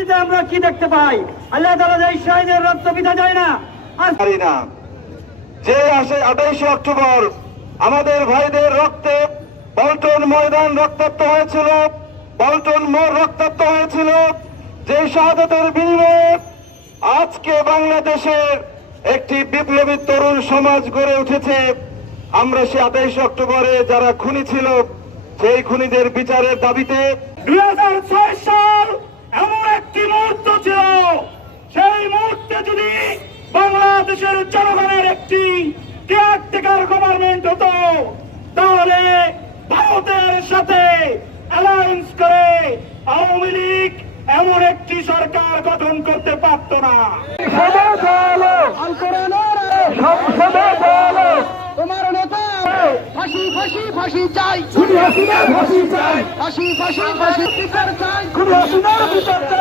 রাজনীতিতে আমরা কি দেখতে পাই? আল্লাহ তাআলা এই শহীদের রক্ত বৃথা যায় না। যে 28 অক্টোবর আমাদের ভাইদের রক্তে পল্টন ময়দান রক্তাক্ত হয়েছিল, পল্টন মোড় রক্তাক্ত হয়েছিল, যে শাহাদাতের বিনিময়ে আজকে বাংলাদেশের একটি বিপ্লবী তরুণ সমাজ গড়ে উঠেছে। আমরা সে 28 অক্টোবরে যারা খুনি ছিল সেই খুনিদের বিচারের দাবিতে 2006 সাল এমন একটি মুহূর্ত ছিল, সেই মুহূর্তে যদি বাংলাদেশের জনগণের একটি কেয়ারটেকার গভর্নমেন্ট হতো, তাহলে ভারতের সাথে অ্যালায়েন্স করে আওয়ামী লীগ এমন একটি সরকার গঠন করতে পারত না। তোমার নেতা ফাঁসি ফাঁসি ফাঁসি চাই, ফাঁসি চাই, ফাঁসি ফাঁসি ফাঁসি বিচার চাই, বিচার চাই।